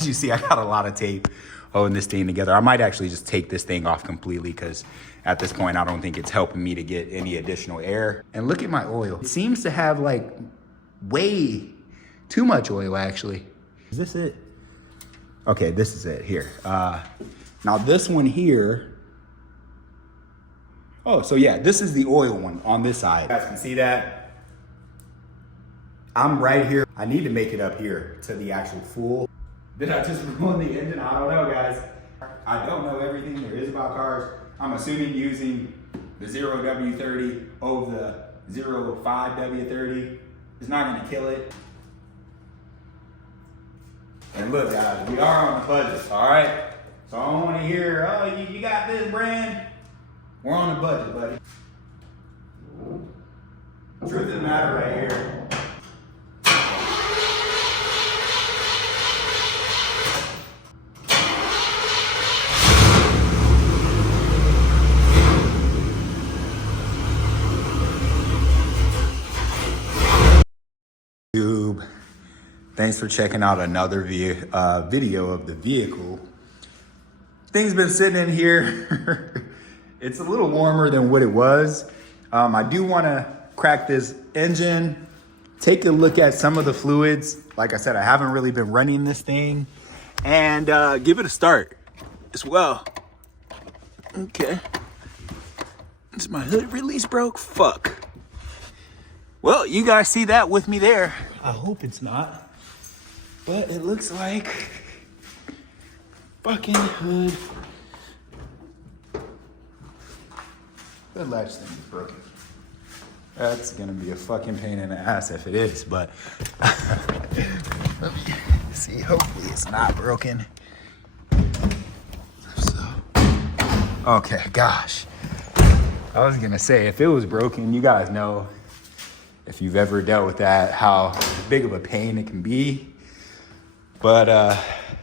as you see, I got a lot of tape holding this thing together. I might actually just take this thing off completely because at this point, I don't think it's helping me to get any additional air. And look at my oil. It seems to have like way too much oil actually. Is this it? Okay, this is it here. Now this one here, oh, so yeah, this is the oil one on this side. You guys can see that. I'm right here. I need to make it up here to the actual full. Did I just ruin the engine? I don't know, guys. I don't know everything there is about cars. I'm assuming using the 0W30 over the 05W30 is not gonna kill it. And look, guys, we are on a budget, all right? So I don't wanna hear, oh, you got this brand? We're on a budget, buddy. Truth of the matter right here. YouTube. Thanks for checking out another video of the vehicle. Thing's been sitting in here. It's a little warmer than what it was. I do want to crack this engine, take a look at some of the fluids. Like I said, I haven't really been running this thing, and give it a start as well. Okay. Is my hood release broke? Fuck. Well, you guys see that with me there. I hope it's not, but it looks like fucking hood. The latch thing is broken. That's gonna be a fucking pain in the ass if it is, but let me see, hopefully it's not broken. So, okay, gosh. I was gonna say, if it was broken, you guys know, if you've ever dealt with that, how big of a pain it can be. But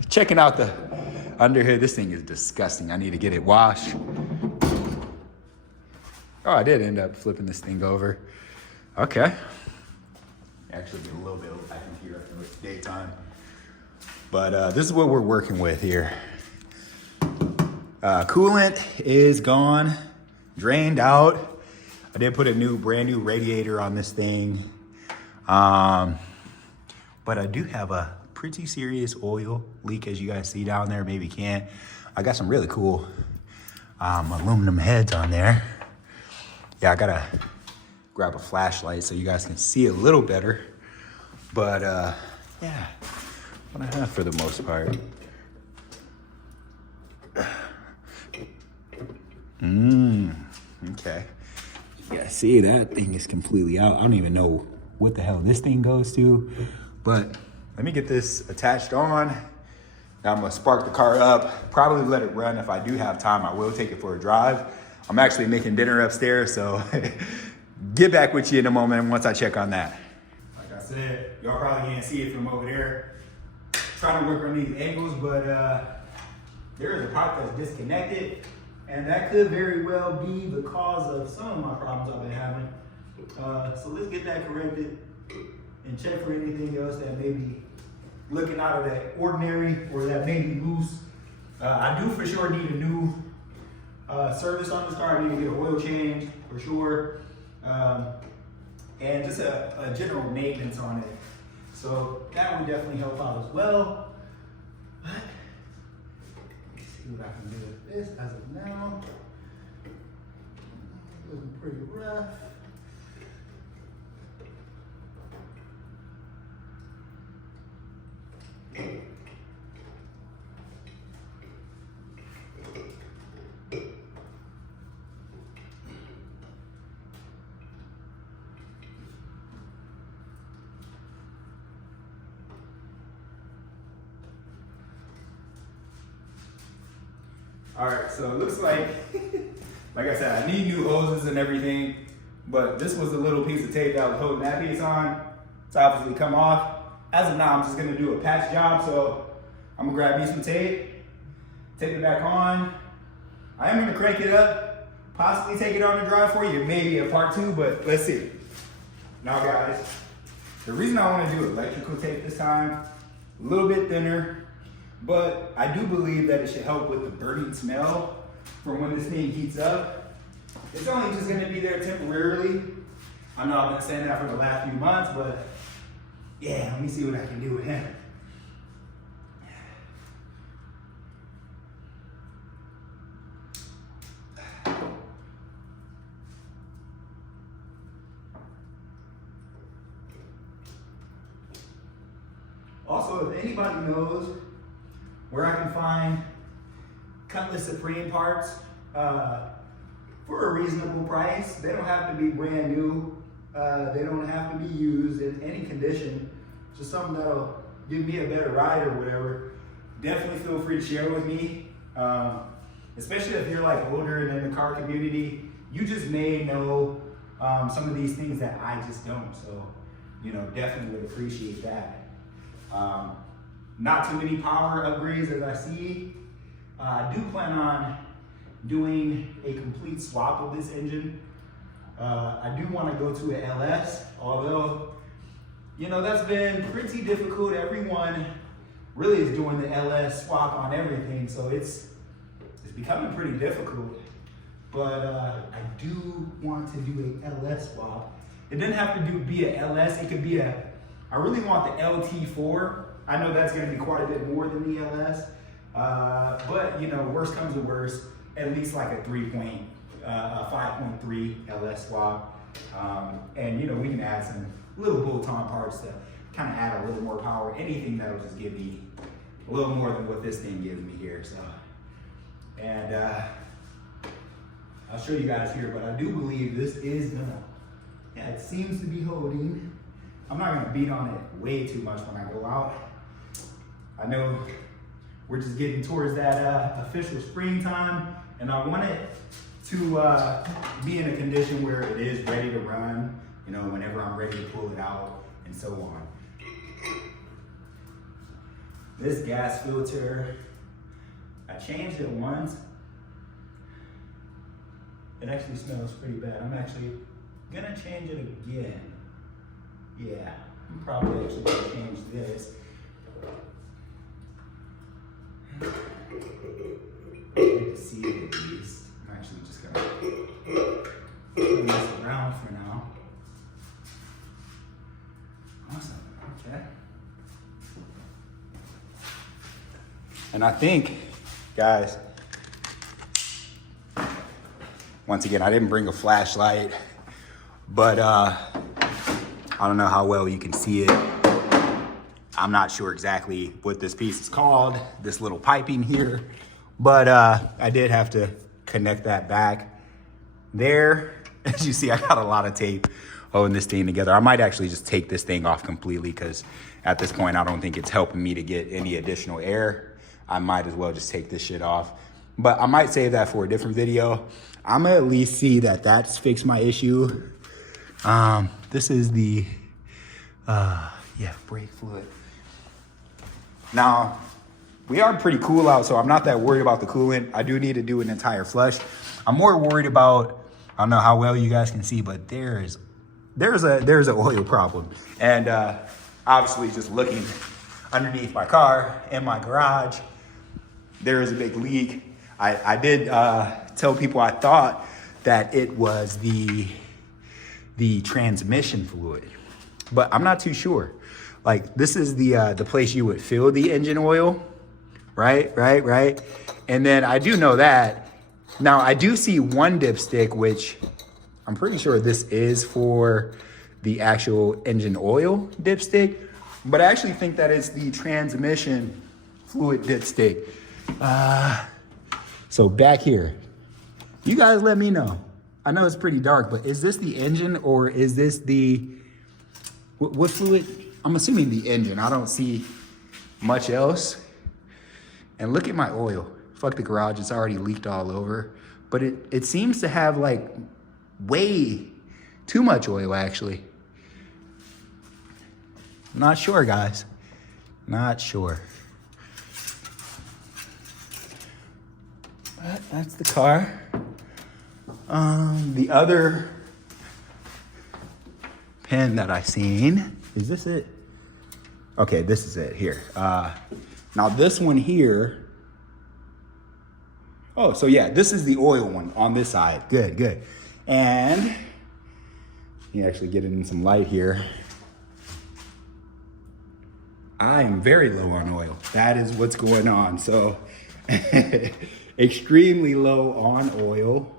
checking out the underhood, this thing is disgusting. I need to get it washed. Oh, I did end up flipping this thing over. Okay. Actually get a little bit of back in here after it's daytime. But this is what we're working with here. Coolant is gone, drained out. I did put a brand new radiator on this thing. But I do have a pretty serious oil leak, as you guys see down there. Maybe can't. I got some really cool aluminum heads on there. Yeah, I gotta grab a flashlight so you guys can see a little better. But yeah, what I have for the most part. Okay. Yeah, see, that thing is completely out. I don't even know what the hell this thing goes to, but let me get this attached on. Now I'm gonna spark the car up, probably let it run. If I do have time, I will take it for a drive. I'm actually making dinner upstairs, so get back with you in a moment once I check on that. Like I said, y'all probably can't see it from over there. Trying to work on these angles, but there is a pipe that's disconnected, and that could very well be the cause of some of my problems I've been having. So let's get that corrected and check for anything else that may be looking out of that ordinary or that may be loose. I do for sure need a new service on this car. I need to get an oil change for sure. And just a general maintenance on it. So that would definitely help out as well. But let's see what I can do with this as of now. Looking pretty rough. All right, so it looks like I said, I need new hoses and everything, but this was a little piece of tape that was holding that piece on. It's obviously come off. As of now, I'm just gonna do a patch job, so I'm gonna grab me some tape, tape it back on. I am gonna crank it up, possibly take it on the drive for you, maybe a part 2, but let's see. Now guys, the reason I wanna do electrical tape this time, a little bit thinner, but I do believe that it should help with the burning smell from when this thing heats up. It's only just gonna be there temporarily. I know I've been saying that for the last few months, but yeah, let me see what I can do with him. Also, if anybody knows where I can find Cutlass Supreme parts for a reasonable price, they don't have to be brand new. They don't have to be used in any condition. Just something that'll give me a better ride or whatever. Definitely feel free to share with me. Especially if you're like older and in the car community, you just may know some of these things that I just don't. So, you know, definitely would appreciate that. Not too many power upgrades as I see. I do plan on doing a complete swap of this engine. I do want to go to an LS, although, you know, that's been pretty difficult. Everyone really is doing the LS swap on everything, so it's becoming pretty difficult. But I do want to do a LS swap. It doesn't have to be a LS, it could be I really want the LT4. I know that's gonna be quite a bit more than the LS, but you know, worst comes to worst, at least like a 5.3 LS swap. And you know, we can add some little bolt-on parts to kind of add a little more power, anything that'll just give me a little more than what this thing gives me here. So, and I'll show you guys here, but I do believe this is gonna, yeah, it seems to be holding. I'm not gonna beat on it way too much when I go out. I know we're just getting towards that official springtime, and I want it to be in a condition where it is ready to run, you know, whenever I'm ready to pull it out and so on. This gas filter, I changed it once. It actually smells pretty bad. I'm actually gonna change it again. Yeah, I'm probably actually gonna change this. I like to see it at least. I'm actually just gonna turn this around for now. Awesome, okay. And I think, guys, once again, I didn't bring a flashlight, but I don't know how well you can see it. I'm not sure exactly what this piece is called, this little piping here, but I did have to connect that back there. As you see, I got a lot of tape holding this thing together. I might actually just take this thing off completely because at this point, I don't think it's helping me to get any additional air. I might as well just take this shit off, but I might save that for a different video. I'm gonna at least see that that's fixed my issue. This is the, brake fluid. Now, we are pretty cool out, so I'm not that worried about the coolant. I do need to do an entire flush. I'm more worried about, I don't know how well you guys can see, but there's an oil problem. And obviously just looking underneath my car in my garage, there is a big leak. I did tell people I thought that it was the transmission fluid, but I'm not too sure. Like, this is the place you would fill the engine oil, right? And then I do know that. Now I do see one dipstick, which I'm pretty sure this is for the actual engine oil dipstick, but I actually think that it's the transmission fluid dipstick. So back here, you guys let me know. I know it's pretty dark, but is this the engine or is this the, what fluid? I'm assuming the engine. I don't see much else. And look at my oil. Fuck the garage, it's already leaked all over. But it seems to have like way too much oil actually. Not sure, guys. Not sure. But that's the car. The other pin that I seen, is this it? Okay, this is it here. Now this one here, oh, so yeah, this is the oil one on this side. Good, good. And you actually get it in some light here. I am very low on oil. That is what's going on. So extremely low on oil.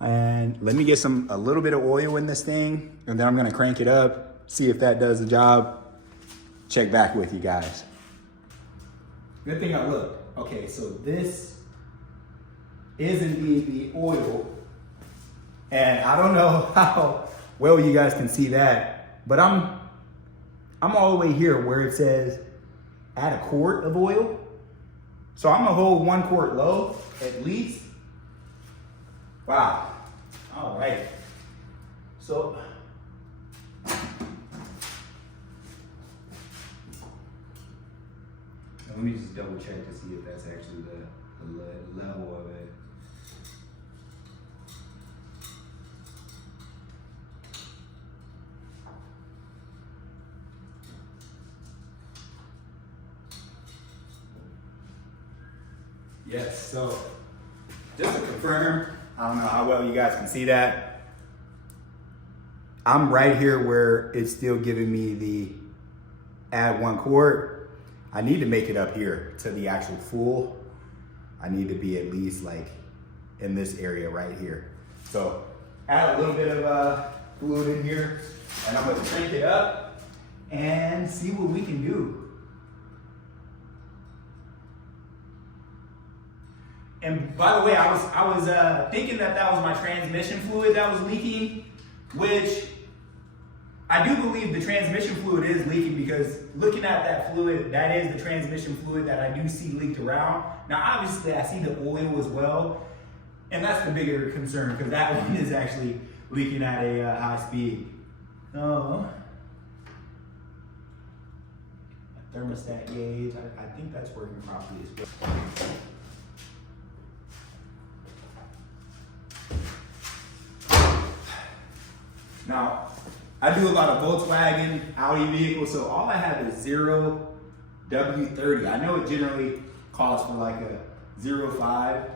And let me get a little bit of oil in this thing, and then I'm gonna crank it up, see if that does the job. Check back with you guys. Good thing I looked. Okay, so this is indeed the oil. And I don't know how well you guys can see that, but I'm all the way here where it says add a quart of oil. So I'm gonna hold 1 quart low at least. Wow. All right. So let me just double check to see if that's actually the level of it. Yes, so just to confirm, I don't know how well you guys can see that. I'm right here where it's still giving me the add 1 quart. I need to make it up here to the actual full. I need to be at least like in this area right here. So add a little bit of fluid in here, and I'm gonna crank it up and see what we can do. And by the way, I was thinking that was my transmission fluid that was leaking, which I do believe the transmission fluid is leaking, because looking at that fluid, that is the transmission fluid that I do see leaked around. Now, obviously, I see the oil as well, and that's the bigger concern, because that one is actually leaking at a high speed. Oh, thermostat gauge, I think that's working properly as well. Now, I do a lot of Volkswagen, Audi vehicles, so all I have is 0 W30. I know it generally calls for like a 0.5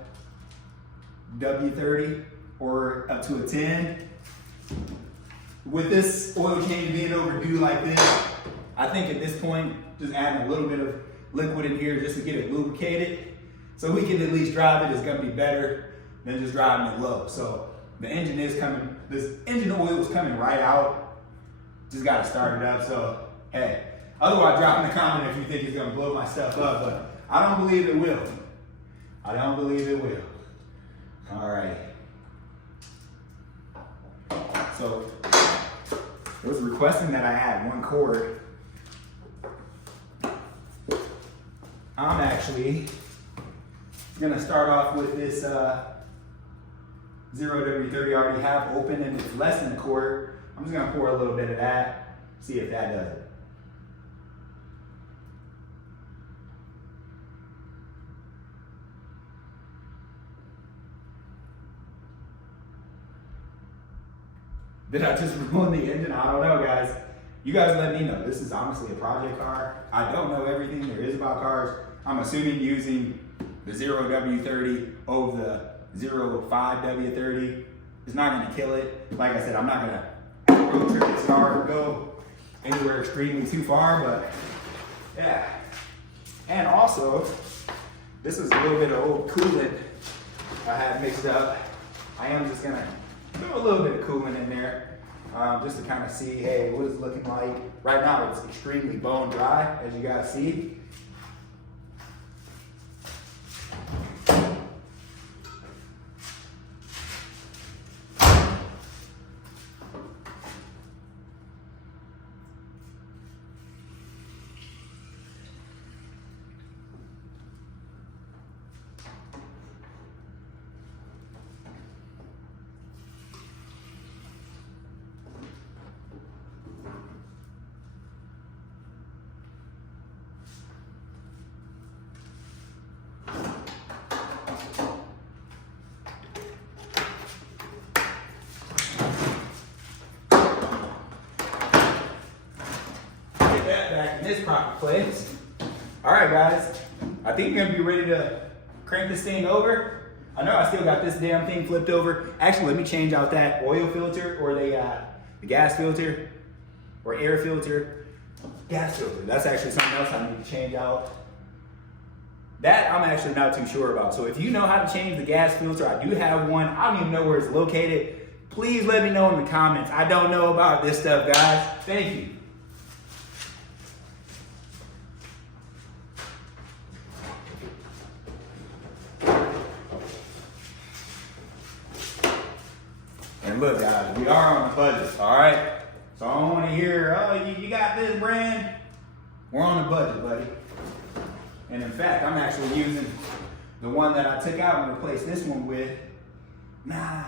W30 or up to a 10. With this oil change being overdue like this, I think at this point, just adding a little bit of liquid in here just to get it lubricated, so we can at least drive it, is gonna be better than just driving it low. So the engine is coming, this engine oil is coming right out. Just gotta start it up, so hey. Otherwise, drop in the comment if you think it's gonna blow my stuff up, but I don't believe it will. I don't believe it will. All right. So, it was requesting that I add 1 quart. I'm actually gonna start off with this 0 W30 I already have open, and it's less than a quart. I'm just gonna pour a little bit of that, see if that does it. Did I just ruin the engine? I don't know, guys. You guys let me know. This is honestly a project car. I don't know everything there is about cars. I'm assuming using the 0 W30 over the 0.5 W30 is not gonna kill it. Like I said, I'm not gonna road trip this car or go anywhere extremely too far, but yeah. And also, this is a little bit of old coolant I had mixed up. I am just gonna throw a little bit of coolant in there, just to kind of see, hey, what is it looking like? Right now, it's extremely bone dry, as you guys see. Back in this proper place. All right, guys. I think we're gonna be ready to crank this thing over. I know I still got this damn thing flipped over. Actually, let me change out that oil filter or the gas filter or air filter. Gas filter. That's actually something else I need to change out. That I'm actually not too sure about. So if you know how to change the gas filter, I do have one. I don't even know where it's located. Please let me know in the comments. I don't know about this stuff, guys. Thank you. And look, guys, we are on a budget, all right? So I don't want to hear, oh, you got this brand. We're on a budget, buddy. And in fact, I'm actually using the one that I took out and replaced this one with. Nah,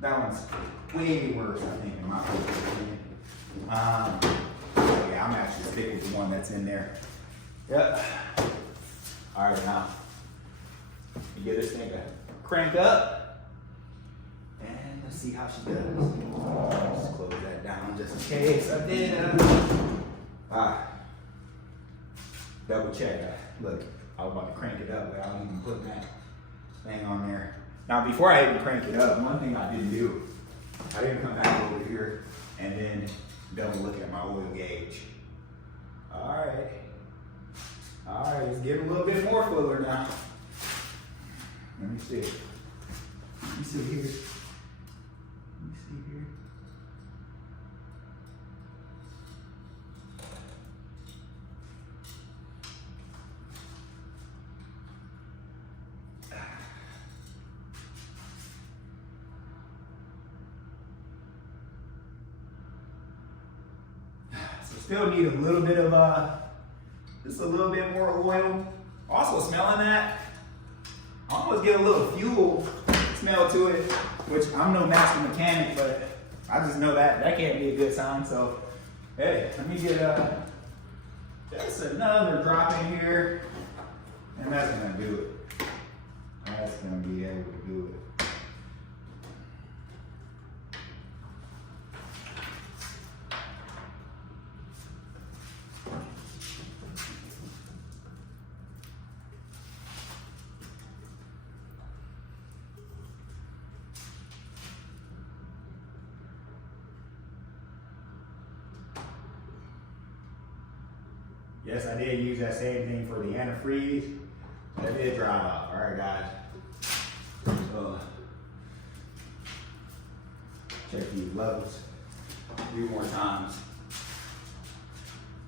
that one's way worse, I think, in my opinion. Yeah, I'm actually sticking with the one that's in there. Yep. All right, now, you get this thing to crank up. And let's see how she does. Just close that down just in case I did. Double check. Look, I was about to crank it up without even putting that thing on there. Now, before I even crank it up, one thing I didn't do, I didn't come back over here and then double look at my oil gauge. All right, it's getting a little bit more fuller now. Let me see. Let me see here. Still need a little bit of, just a little bit more oil. Also smelling that, I almost get a little fuel smell to it, which I'm no master mechanic, but I just know that can't be a good sign. So, hey, let me get just another drop in here, and that's gonna do it. That's gonna be able to do it. Yes, I did use that same thing for the antifreeze. That did dry off. All right, guys. Check these levels a few more times.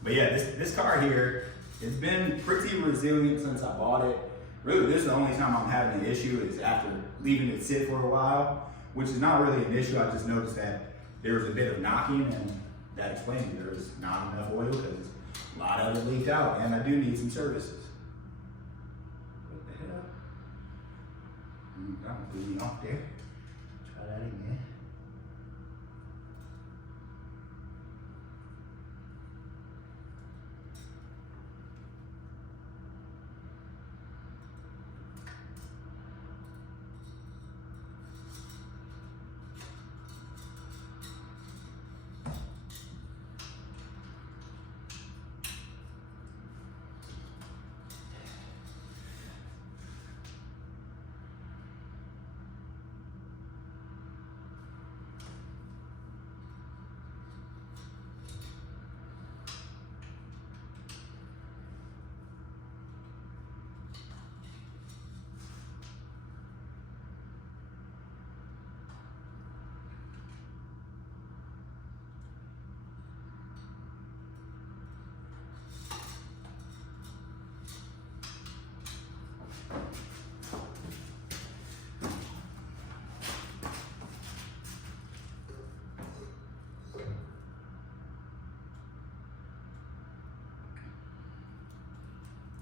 But yeah, this car here, it's been pretty resilient since I bought it. Really, this is the only time I'm having an issue is after leaving it sit for a while, which is not really an issue. I just noticed that there was a bit of knocking, and that explains it. There was not enough oil because a lot of it leaked out, and I do need some services. What the hell? That was leaking off there. Try that again.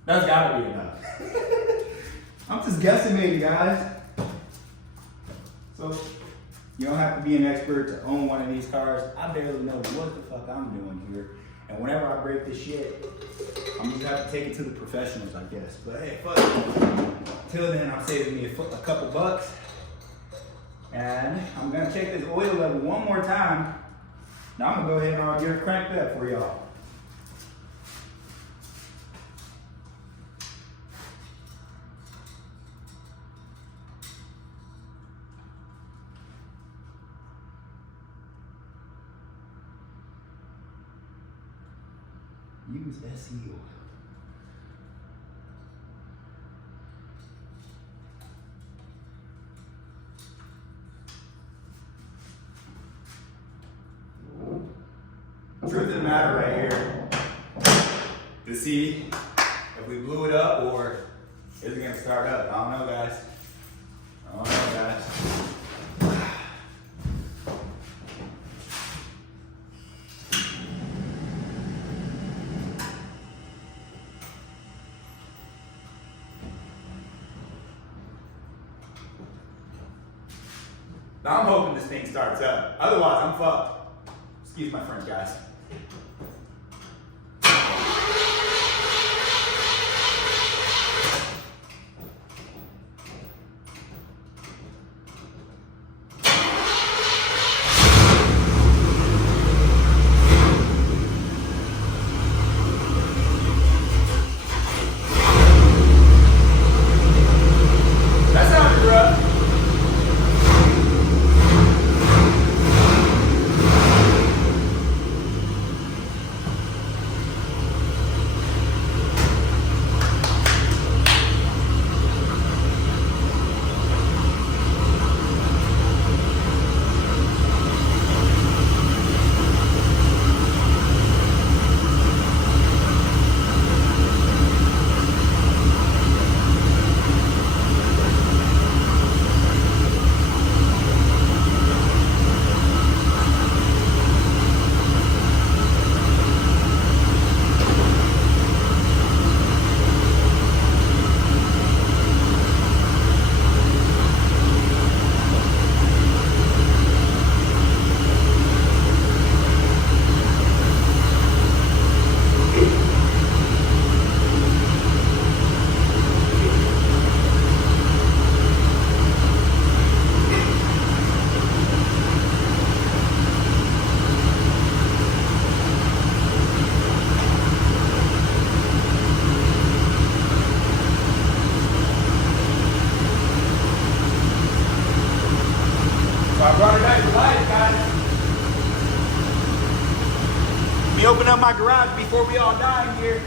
That's gotta be enough. I'm just guesstimating, guys. So, you don't have to be an expert to own one of these cars. I barely know what the fuck I'm doing here. And whenever I break this shit, I'm just gonna have to take it to the professionals, I guess. But hey, fuck it. Till then, I'm saving me a couple bucks. And I'm gonna check this oil level one more time. Now I'm gonna go ahead and get it cranked up for y'all. Use SE oil. Truth of the matter right here, to see if we blew it up or is it gonna start up? I don't know, guys. I don't know, guys. Now I'm hoping this thing starts up. Otherwise, I'm fucked. Excuse my French, guys. So I brought it back to life, guys. Let me open up my garage before we all die in here.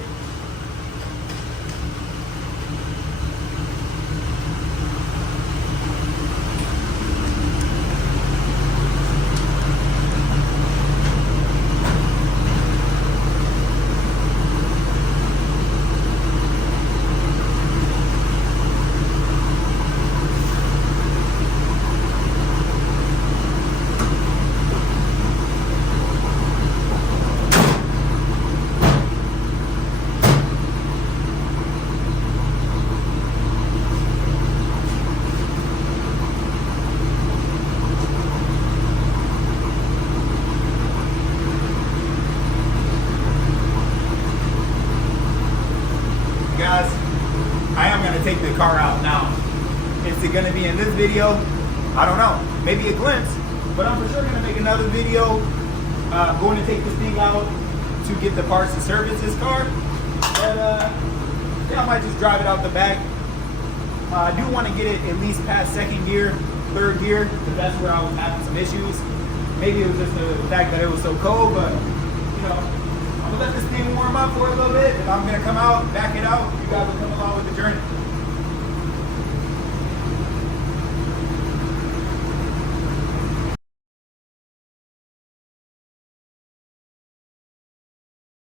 Guys, I am going to take the car out now. Is it going to be in this video? I don't know. Maybe a glimpse, but I'm for sure going to make another video going to take this thing out to get the parts and service this car. But yeah, I might just drive it out the back. I do want to get it at least past second gear, third gear, because that's where I was having some issues. Maybe it was just the fact that it was so cold, but you know, I'm gonna let this thing warm up for a little bit, and I'm gonna come out, back it out. You guys will come along with the journey.